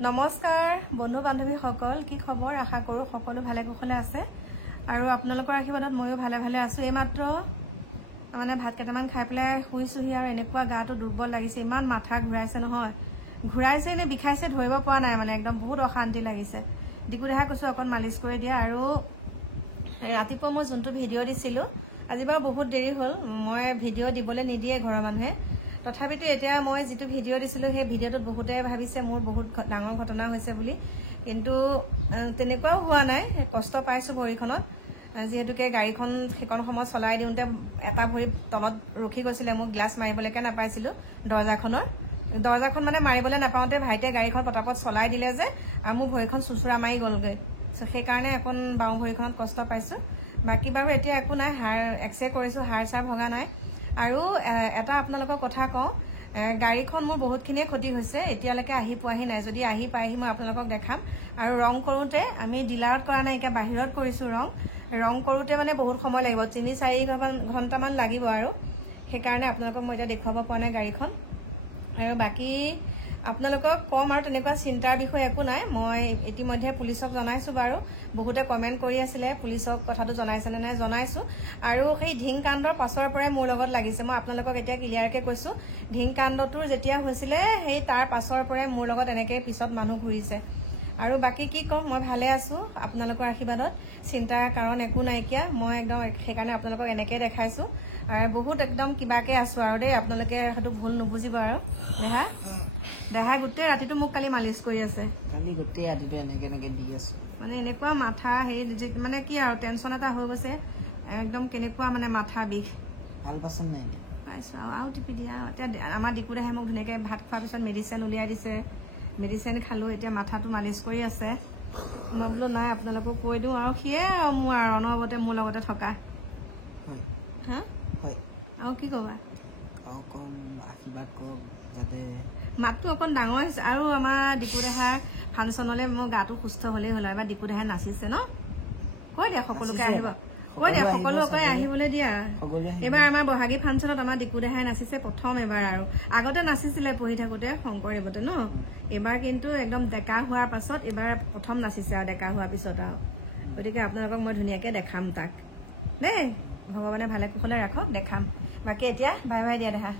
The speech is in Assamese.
নমস্কাৰ বন্ধু বান্ধৱীসকল, কি খবৰ? আশা কৰোঁ সকলো ভালে কুশলে আছে আৰু আপোনালোকৰ আশীৰ্বাদত ময়ো ভালে ভালে আছোঁ। এইমাত্ৰ মানে ভাত কেইটামান খাই পেলাই শুইছোহি আৰু এনেকুৱা গাটো দুৰ্বল লাগিছে, ইমান মাথা ঘূৰাইছে নহয়, ঘূৰাইছে নে বিষাইছে ধৰিব পৰা নাই, মানে একদম বহুত অশান্তি লাগিছে। দিকু দেহাই কৈছোঁ অকণ মালিচ কৰি দিয়া। আৰু ৰাতিপুৱা মই যোনটো ভিডিঅ' দিছিলোঁ, আজি বাৰু বহুত দেৰি হ'ল, মই ভিডিঅ' দিবলৈ নিদিয়ে ঘৰৰ মানুহে, তথাপিতো এতিয়া মই যিটো ভিডিঅ' দিছিলোঁ সেই ভিডিঅ'টোত বহুতে ভাবিছে মোৰ বহুত ডাঙৰ ঘটনা হৈছে বুলি, কিন্তু তেনেকুৱাও হোৱা নাই। কষ্ট পাইছোঁ ভৰিখনত, যিহেতুকে গাড়ীখন সেইকণ সময়ত চলাই দিওঁতে এটা ভৰি তলত ৰখি গৈছিলে, মোক গ্লাছ মাৰিবলৈকে নাপাইছিলোঁ দৰ্জাখন মানে মাৰিবলৈ নাপাওঁতে ভাইটিয়ে গাড়ীখন পটাপট চলাই দিলে যে, আৰু মোৰ ভৰিখন চুচুৰা মাৰি গ'লগৈ। সেইকাৰণে অকণ বাওঁ ভৰিখনত কষ্ট পাইছোঁ। বাকী বাৰু এতিয়া একো নাই, এক্সৰে কৰিছোঁ, হাড় চাৰ ভগা নাই। আৰু এটা আপোনালোকৰ কথা কওঁ, গাড়ীখন মোৰ বহুতখিনিয়ে ক্ষতি হৈছে, এতিয়ালৈকে আহি পোৱাহি নাই। যদি আহি পায়হি মই আপোনালোকক দেখাম। আৰু ৰং কৰোঁতে আমি ডিলাৰত কৰা নাই, এতিয়া বাহিৰত কৰিছোঁ ৰং কৰোঁতে মানে বহুত সময় লাগিব, ৩-৪ ঘণ্টামান লাগিব, আৰু সেইকাৰণে আপোনালোকক মই এতিয়া দেখুৱাব পৰা নাই গাড়ীখন। আৰু বাকী আপোনালোকক ক'ম আৰু তেনেকুৱা চিন্তাৰ বিষয় একো নাই। মই ইতিমধ্যে পুলিচক জনাইছোঁ বাৰু, বহুতে কমেণ্ট কৰি আছিলে পুলিচক কথাটো জনাইছেনে নাই, জনাইছোঁ। আৰু সেই ঢিংকাণ্ডৰ পাছৰ পৰাই মোৰ লগত লাগিছে, মই আপোনালোকক এতিয়া ক্লিয়াৰকৈ কৈছোঁ, ঢিংকাণ্ডটোৰ যেতিয়া হৈছিলে সেই তাৰ পাছৰ পৰাই মোৰ লগত এনেকৈ পিছত মানুহ ঘূৰিছে। আৰু বাকী কি ক'ম, মই ভালে আছোঁ আপোনালোকৰ আশীৰ্বাদত, চিন্তাৰ কাৰণ একো নাইকিয়া। মই একদম সেইকাৰণে আপোনালোকক এনেকৈ দেখাইছোঁ, আৰু বহুত একদম কিবাকৈ আছোঁ আৰু দেই, আপোনালোকে সেইটো ভুল নুবুজিব। আৰু দেহাই গোটেই ৰাতিটো মোক কালি মালিচ কৰি আছে, কালি গোটেই ৰাতিটো এনেকে দি আছোঁ, মানে এনেকুৱা মাথা হেৰি, মানে কি আৰু টেনশ্যন এটা হৈ গৈছে একদম, কেনেকুৱা মানে মাথা বিষ। ভাল পাইছে নাই? পাইছোঁ আৰু টিপি দিয়া। এতিয়া আমাৰ দিকু দেহাই মোক ধুনীয়াকৈ ভাত খোৱাৰ পিছত মেডিচিন উলিয়াই দিছে, মেডিচিন খালোঁ, এতিয়া মাথাটো মালিচ কৰি আছে। মই বোলো নাই আপোনালোকক কৈ দিওঁ, আৰু সিয়ে আৰু মোৰ আৰু অনবৰতে মোৰ লগতে থকা। হা হয়, আৰু কি ক'বা? অকণ আশীৰ্বাদ কৰক যাতে মাতটো অকণ ডাঙৰ হৈছে। আৰু আমাৰ দিকু দেহাৰ ফাংচনলৈ মোৰ গাটো সুস্থ হ'লেই হ'ল। এবাৰ দিকু দেহাই নাচিছে ন, কৈ দিয়া সকলোকে আহিব, কৈ দিয়া সকলোকে আহিবলৈ দিয়া। এইবাৰ আমাৰ বহাগী ফাংচনত আমাৰ দিকু দেহাই নাচিছে প্ৰথম এবাৰ, আৰু আগতে নাচিছিলে পঢ়ি থাকোঁতে শংকৰদেৱতে ন, এইবাৰ কিন্তু একদম ডেকা হোৱাৰ পাছত এইবাৰ প্ৰথম নাচিছে, আৰু ডেকা হোৱাৰ পিছত আৰু। গতিকে আপোনালোকক মই ধুনীয়াকৈ দেখাম তাক দেই, ভগৱানে ভালে কুশলে ৰাখক, দেখাম। বাকী এতিয়া বাই বাই দিয়া দেহা।